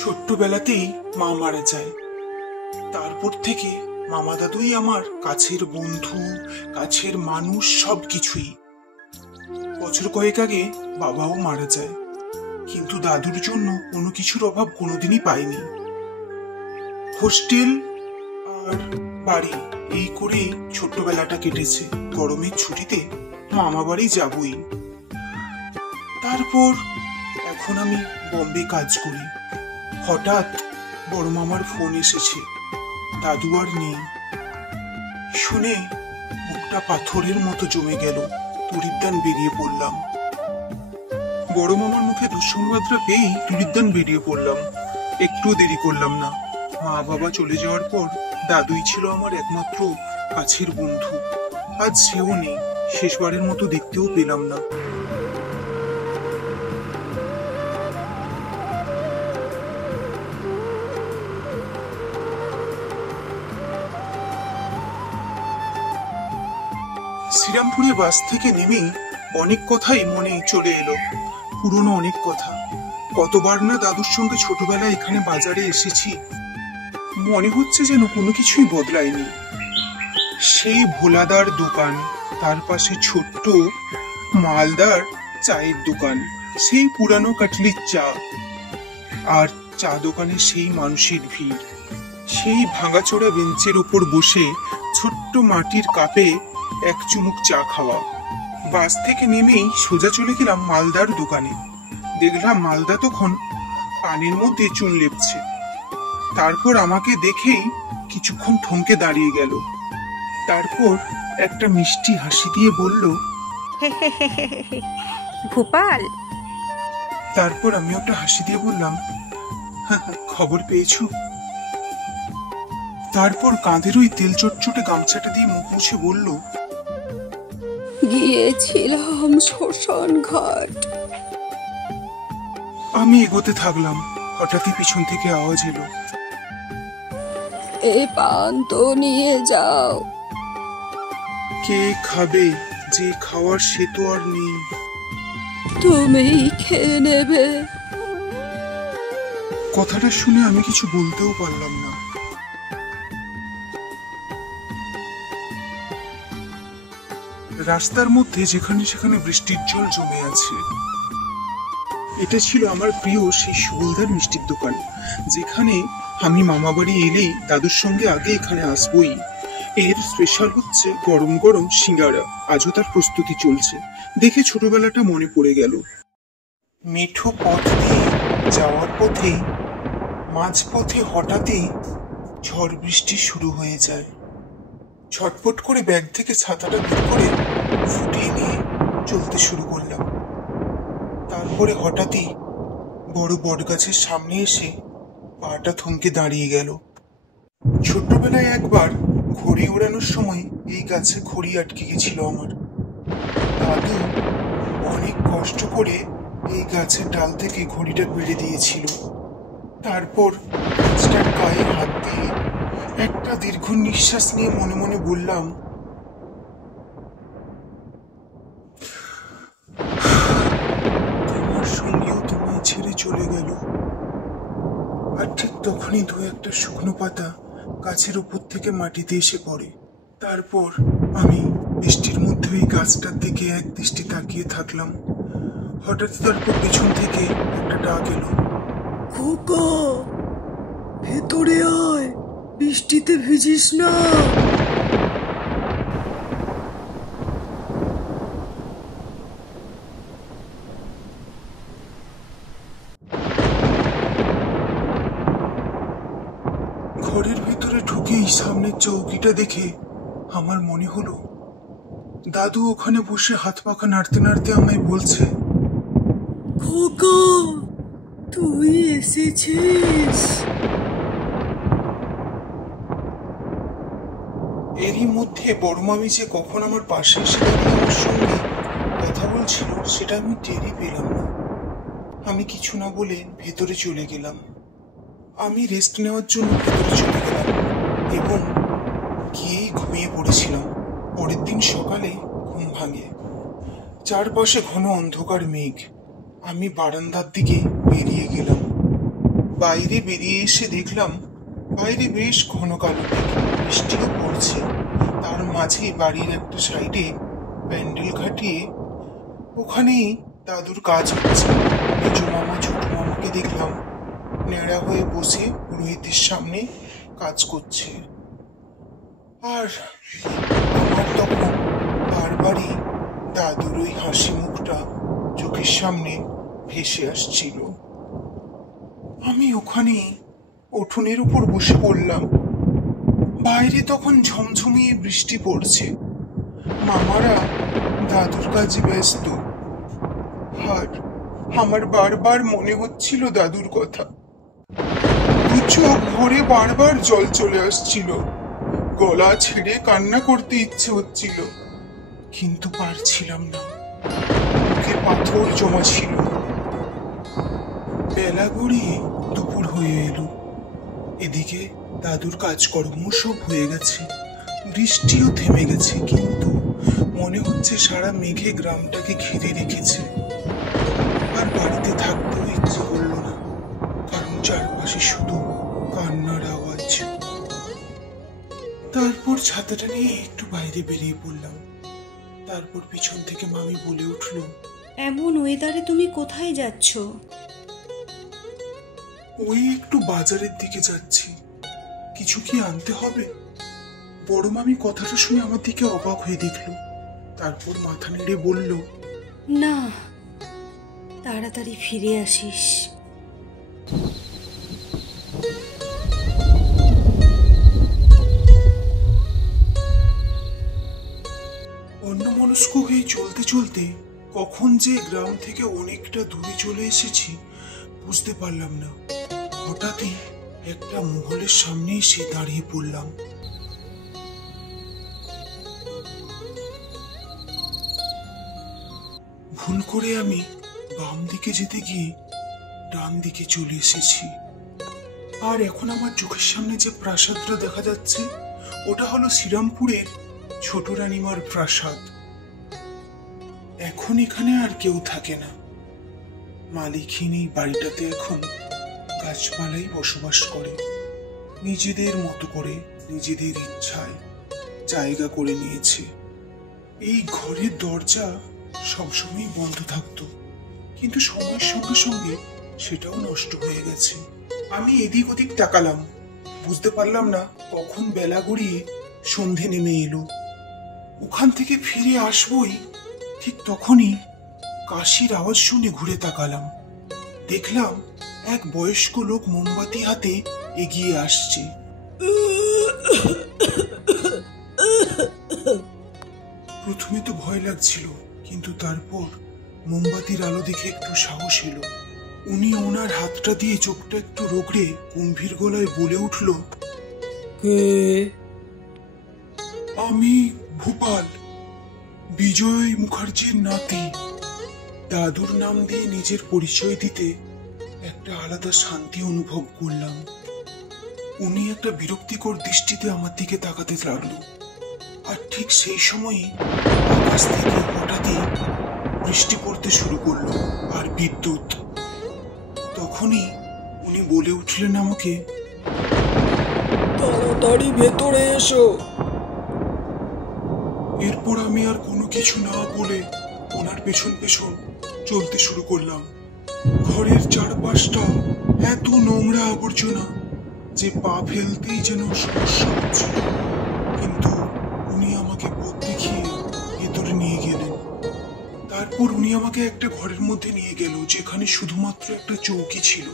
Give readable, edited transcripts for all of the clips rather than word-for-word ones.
ছোট্টবেলাতেই মা মারা যায়। তারপর থেকে মামা দাদুই আমার কাছের বন্ধু, কাছের মানুষ, সবকিছুই। বছর কয়েক আগে বাবাও মারা যায়, কিন্তু দাদুর জন্য কোনো কিছুর অভাব কোনোদিনই পাইনি। হোস্টেল আর বাড়ি এই করে ছোট্টবেলাটা কেটেছে। গরমের ছুটিতে মামা বাড়ি যাবই। তারপর এখন আমি বম্বে কাজ করি। হঠাৎ বড় মামার ফোন এসেছে, দাদু আর নেই। শুনে বুকটা পাথরের মতো জমে গেল। তড়িৎদান বেরিয়ে পড়লাম। বড় মামার মুখে দুঃসংবাদটা পেয়েই তড়িৎদান বেরিয়ে পড়লাম। একটু দেরি করলাম না। মা বাবা চলে যাওয়ার পর দাদুই ছিল আমার একমাত্র কাছের বন্ধু। আজ সেও নেই, শেষবারের মতো দেখতেও পেলাম না। শ্রীরামপুরে বাস থেকে নেমেই অনেক কথাই মনে চলে এলো, পুরনো অনেক কথা। কতবার না দাদুর সঙ্গে ছোটবেলায় এখানে বাজারে এসেছি। মনে হচ্ছে যেন কোনো কিছুই বদলায়নি। সেই ভোলাদার দোকান, তার পাশে ছোট্ট মালদার চায়ের দোকান, সেই পুরানো কাটলির চা, আর চা দোকানে সেই মানুষের ভিড়, সেই ভাঙাচোরা বেঞ্চের উপর বসে ছোট্ট মাটির কাপে এক চুমুক চা খাওয়া। বাস থেকে নেমেই সোজা চলে গেলাম মালদার দোকানে। দেখলাম মালদা তখন পানির মধ্যে চুন লেপছে। তারপর আমাকে দেখেই কিছুক্ষণ থমকে দাঁড়িয়ে গেল। তারপর একটা মিষ্টি হাসি দিয়ে বলল, ভোপাল। তারপর আমি একটা হাসি দিয়ে বললাম, খবর পেয়েছো? তারপর কাঁধের ওই তেল চটচটে গামছাটা দিয়ে মুখ মুছে বলল, গিয়েছিলাম শ্মশান ঘাট। আমি এগোতে থাকলাম। হঠাৎই পিছন থেকে আওয়াজ এলো, এ পান তো নিয়ে যাও। কে খাবে? যে খাওয়ার সে তো আর নেই। তুমি খেয়ে নেবে। কথাটা শুনে আমি কিছু বলতেও পারলাম না। রাস্তার মধ্যে যেখানে সেখানে বৃষ্টির জল জমে আছে। এটা ছিল আমার প্রিয় সেই সুবলদার মিষ্টির দোকান, যেখানে আমি মামা বাড়ি এলেই দাদুর সঙ্গে আগে এখানে আসবই। এর স্পেশাল হচ্ছে গরম গরম সিঙ্গারা। আজও তার প্রস্তুতি চলছে। দেখে ছোটবেলাটা মনে পড়ে গেল। মেঠো পথ দিয়ে যাওয়ার পথে মাঝপথে হঠাৎই ঝড় বৃষ্টি শুরু হয়ে যায়। ছটফট করে ব্যাগ থেকে ছাতাটা বের করে ফুটিয়ে নিয়ে চলতে শুরু করলাম। তারপরে হঠাৎই বড় বটগাছের সামনে এসে পাটা থমকে দাঁড়িয়ে গেল। ছোট্টবেলায় একবার ঘড়ি ওড়ানোর সময় এই গাছে ঘড়ি আটকে গেছিল আমার। দাদু অনেক কষ্ট করে এই গাছের ডাল থেকে ঘড়িটা বেড়ে দিয়েছিল। তারপর গাছটার গায়ে হাত দিয়ে একটা দীর্ঘ নিঃশ্বাস নিয়ে মনে মনে বললাম, তোমার সঙ্গীও তোমায় ছেড়ে চলে গেল। আর ঠিক তখনই দু একটা শুকনো পাতা গাছের উপর থেকে মাটিতে এসে পড়ে। তারপর আমি বৃষ্টির মধ্যে ওই গাছটার দিকে এক দৃষ্টি তাকিয়ে থাকলাম। হঠাৎ তারপর পেছন থেকে একটা ডাক এলো, খোকা, ভেতরে আয়, বৃষ্টিতে ভিজিস না। ঘরের ভিতরে ঢুকেই সামনের চৌকিটা দেখে আমার মনে হলো দাদু ওখানে বসে হাত পাখা নাড়তে নাড়তে আমায় বলছে, খোকা, তুই এসেছিস। এরই মধ্যে বড় মামি যে কখন আমার পাশে এসে দাঁড়িয়ে আমার সঙ্গে কথা বলছিল সেটা আমি টেরই পেলাম না। আমি কিছু না বলে ভেতরে চলে গেলাম। আমি রেস্ট নেওয়ার জন্য ভেতরে চলে গেলাম এবং গিয়েই ঘুমিয়ে পড়েছিলাম। পরের দিন সকালে ঘুম ভাঙে। চারপাশে ঘন অন্ধকার মেঘ। আমি বারান্দার দিকে বেরিয়ে গেলাম। বাইরে বেরিয়ে এসে দেখলাম বাইরে বেশ ঘন কালো মেঘ, বৃষ্টিও পড়ছে। তার মাঝে বাড়ির একটা সাইডে প্যান্ডেল খাটিয়ে ওখানেই দাদুর কাজ হচ্ছে। মেজো মামা ছোট মামাকে দেখলাম ন্যাড়া হয়ে বসে পুরোহিতের সামনে কাজ করছে। আর আমার তখন বারবারই দাদুর ওই হাসি মুখটা চোখের সামনে ভেসে আসছিল। আমি ওখানে উঠোনের উপর বসে পড়লাম। বাইরে তখন ঝমঝমিয়ে বৃষ্টি পড়ছে। মামারা দাদুর কাজে ব্যস্ত। আর আমার বারবার মনে হচ্ছিল দাদুর কথা। দু চোখ ভরে বারবার জল চলে আসছিল। গলা ছেড়ে কান্না করতে ইচ্ছে হচ্ছিল, কিন্তু পারছিলাম না। বুকে পাথর জমা ছিল। বেলা গড়িয়ে দুপুর হয়ে এলো। এদিকে দাদুর কাজকর্ম সব হয়ে গেছে, বৃষ্টিও থেমে গেছে, কিন্তু মনে হচ্ছে সারা মেঘে গ্রামটাকে ঘিরে রেখেছে। আর বাড়িতে থাকতেও ইচ্ছে করলো না, কারণ চারপাশে শুধু কান্নার আওয়াজ। তারপর ছাতাটা নিয়ে একটু বাইরে বেরিয়ে পড়লাম। তারপর পিছন থেকে মামি বলে উঠলো, এমন ওয়েদারে তুমি কোথায় যাচ্ছ? ওই একটু বাজারের দিকে যাচ্ছি, কিছু কি আনতে হবে। বড় মামি কথাটা শুনে আমার দিকে অবাক হয়ে দেখলো। তারপর মাথা নেড়ে বলল, না, তাড়াতাড়ি ফিরে আসিস। অন্যমনস্ক হয়ে চলতে চলতে কখন যে গ্রাম থেকে অনেকটা দূরে চলে এসেছি বুঝতে পারলাম না। হঠাৎই একটা মহলের সামনে এসে দাঁড়িয়ে পড়লাম। ভুল করে আমি বাম দিকে যেতে গিয়ে ডান দিকে চলে এসেছি। আর এখন আমার চোখের সামনে যে প্রাসাদটা দেখা যাচ্ছে ওটা হলো শ্রীরামপুরের ছোট রানীমার প্রাসাদ। এখন এখানে আর কেউ থাকে না। মালিকহীন এই বাড়িটাতে এখন গাছপালাই বসবাস করে। নিজেদের মতো করে নিজেদের ইচ্ছায় জায়গা করে নিয়েছে। এই ঘরের দরজা সবসময় বন্ধ থাকতো, কিন্তু সময়ের সঙ্গে সঙ্গে সেটাও নষ্ট হয়ে গেছে। আমি এদিক ওদিক তাকালাম, বুঝতে পারলাম না কখন বেলা গড়িয়ে সন্ধে নেমে এলো। ওখান থেকে ফিরে আসবই, ঠিক তখনই কাশির আওয়াজ শুনে ঘুরে তাকালাম। দেখলাম এক বয়স্ক লোক মোমবাতি হাতে এগিয়ে আসছে। প্রথমে তো ভয় লাগছিল, কিন্তু তারপর মোমবাতির আলো দেখে একটু সাহস এলো। উনি ওনার হাতটা দিয়ে চোখটা একটু রগড়ে গম্ভীর গলায় বলে উঠল, কে? আমি ভূপাল, বিজয় মুখার্জির নাতি। দাদুর নাম দিয়ে নিজের পরিচয় দিতে একটা আলাদা শান্তি অনুভব করলাম। উনি একটা বিরক্তিকর দৃষ্টিতে আমার দিকে তাকাতে লাগলো। আর ঠিক সেই সময়ই আকাশ থেকে হঠাৎই বৃষ্টি পড়তে শুরু করলো, আর বিদ্যুৎ। তখনই উনি বলে উঠলেন আমাকে, তাড়াতাড়ি ভেতরে এসো। এরপর আমি আর কোনো কিছু না বলে ওনার পেছন পেছন চলতে শুরু করলাম। ঘরের চারপাশটা এত নোংরা আবর্জনা যে পা ফেলতেই যেন সমস্যা হচ্ছে, কিন্তু উনি আমাকে পথ দেখিয়ে ভেতরে নিয়ে গেলেন। তারপর উনি আমাকে একটা ঘরের মধ্যে নিয়ে গেল, যেখানে শুধুমাত্র একটা চৌকি ছিল।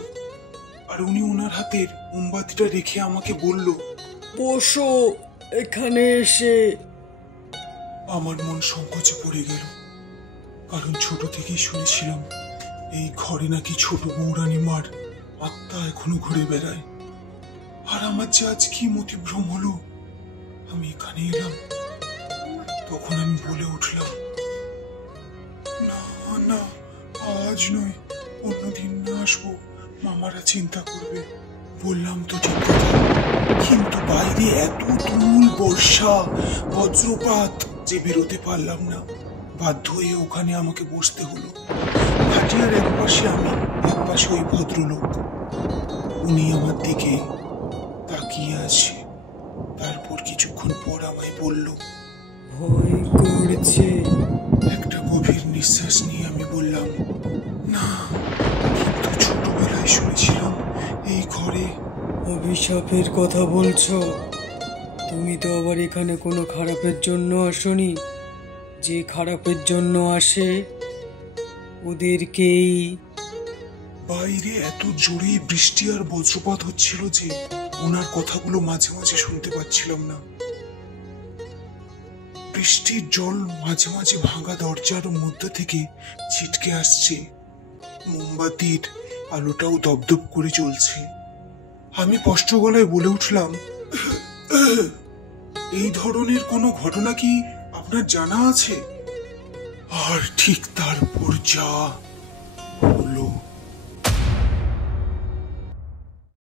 আর উনি ওনার হাতের মোমবাতিটা রেখে আমাকে বলল, বসো এখানে এসে। আমার মন সংকোচে পড়ে গেল, কারণ ছোট থেকেই শুনেছিলাম এই ঘরে নাকি ছোট বৌরানীমার আত্মা এখনো ঘুরে বেড়ায়। আর আমার যে আজ কি মতিভ্রম হলো, আমি এখানে এলাম। তখন আমি বলে উঠলাম, না না, আজ নয়, অন্যদিন না আসবো, মামারা চিন্তা করবে। বললাম তো ঠিক কথা, কিন্তু বাইরে এত তুমুল বর্ষা, বজ্রপাত যে বেরোতে পারলাম না। বাধ্য হয়ে ওখানে আমাকে বসতে হলো। খাটিয়ার এক পাশে আমি, এক পাশে ওই ভদ্রলোক। উনি আমার দিকে তাকিয়ে আছে। তারপর কিছুক্ষণ পর আমায় বলল, ভয় করছে। একটা গভীর নিঃশ্বাস নিয়ে আমি বললাম, না, কিন্তু ছোটবেলায় শুনেছিলাম এই ঘরে। অভিশাপের কথা বলছো? তুমি তো আবার এখানে কোনো খারাপের জন্য আসোনি। যে খারাপের জন্য আসে ওদেরকেই। বাইরে এত জোরে বৃষ্টি আর বজ্রপাত হচ্ছিল যে ওনার কথাগুলো মাঝে মাঝে শুনতে পাচ্ছিলাম না। বৃষ্টির জল মাঝে মাঝে ভাঙা দরজার মধ্যে থেকে ছিটকে আসছে। মোমবাতির আলোটাও দপদপ করে জ্বলছে। আমি কষ্ট গলায় বলে উঠলাম, এই ধরনের কোনো ঘটনা কি আপনার জানা আছে? আর ঠিক তারপর যা